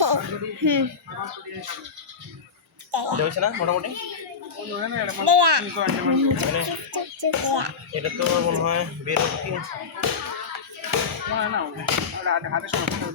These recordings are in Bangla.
হুম। হয়েছে না মোটামুটি মানে এটা তো মনে হয় বের হচ্ছে।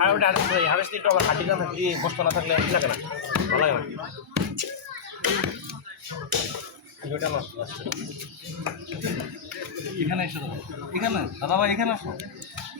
আর ওটা হাতে হাতে একটু আবার হাড্ডি না থাকলে বস্তা না থাকলে ঠিক লাগে না। ভালো লাগে না। ওইটা নষ্ট হচ্ছে। এখানে এসে এখানে দাদা ভাই এখানে আসো।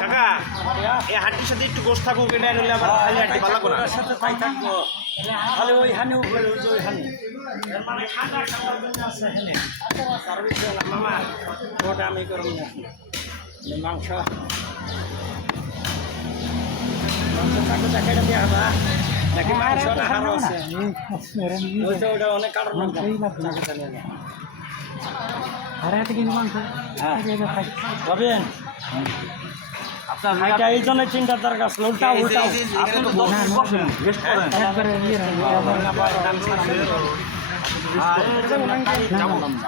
কাকা এই হাড্ডির সাথে একটু গোস থাকুক এটা নিলে আবার খালি হাড্ডি ভালো করে ওটার সাথে তাই থাকব। খালি ওই হানি উপরে ওই যে ওই হানি মামা ওটা আমি করব না মাংস। মাংস থাকলে দেখাইটা দেওয়া হবে নাকি মাংস না। হারো আছে। ওইটা ওটা অনেক এটা এই জন্য চিন্তা দরকার ছিল উল্টা উল্টা। আপনি তো দশ মিনিট বসেন, rest করেন।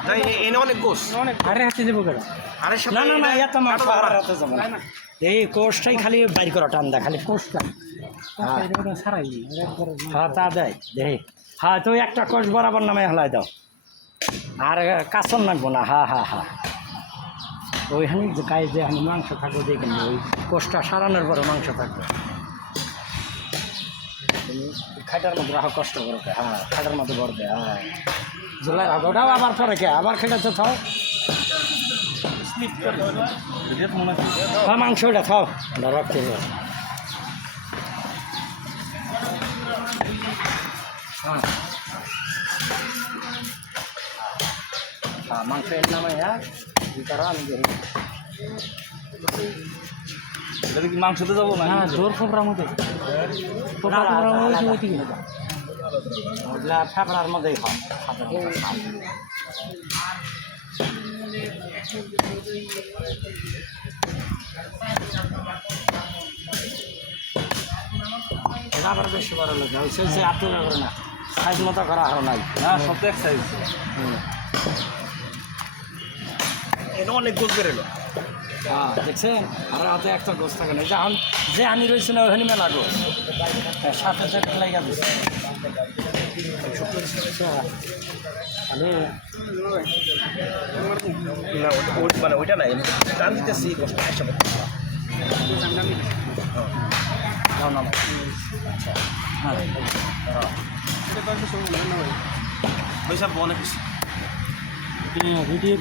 তাই এ- এনে অনেক গোস আরে হাতে দেবো কেন? আরে সাথে না না না এটা এত মাছ কাটো আর করা। হাতে যাবে না। এই কোষটাই খালি বাইর করা টান্দা খালি কোষটা হ্যাঁ তা দেয় দেখি হ্যাঁ তো একটা কোষ বরাবর নামে হলাই দাও। আর কাঁচন লাগবো না, হা হা হ্যাঁ ওইখানে যে গায়ে যে আমি মাংস থাকব, দেখেন ওই কোষটা সারানোর পরে মাংস থাকবে। খাটার মধ্যে রাখো, কষ্ট করো হ্যাঁ খাটার মধ্যে ভরবে হ্যাঁ। জুলাই রাখো, ওটাও আবার পরে কে, আবার খেটে তো থাও। হ্যাঁ মাংস ওটা খাও ওটা রাখতে হ্যাঁ। মাংস এর নামে হ্যাঁ করো আমি দেখি এটা কি মাংসতে যাব না হ্যাঁ জোর ফোপড়ার মধ্যে ফোপড়ার মধ্যে ওই দিকে ফেপড়ার মধ্যেই হয় এটা আবার বেশি বড় লোক ওই সে আপনি করে না সাইজ মতো করা হারো নাই না সব এক সাইজ এনে অনেক গোস বেরোলো হ্যাঁ দেখছেন? আর হাতে একটা গোস থাকে না। যখন যে আনি রয়েছে না ওখানে মেলা গোস হ্যাঁ, সাথে সাথে লাগা দিচ্ছে মানে ওইটা নাই। টান দিতেছি। দাও হ্যাঁ। অনেক ভিডিও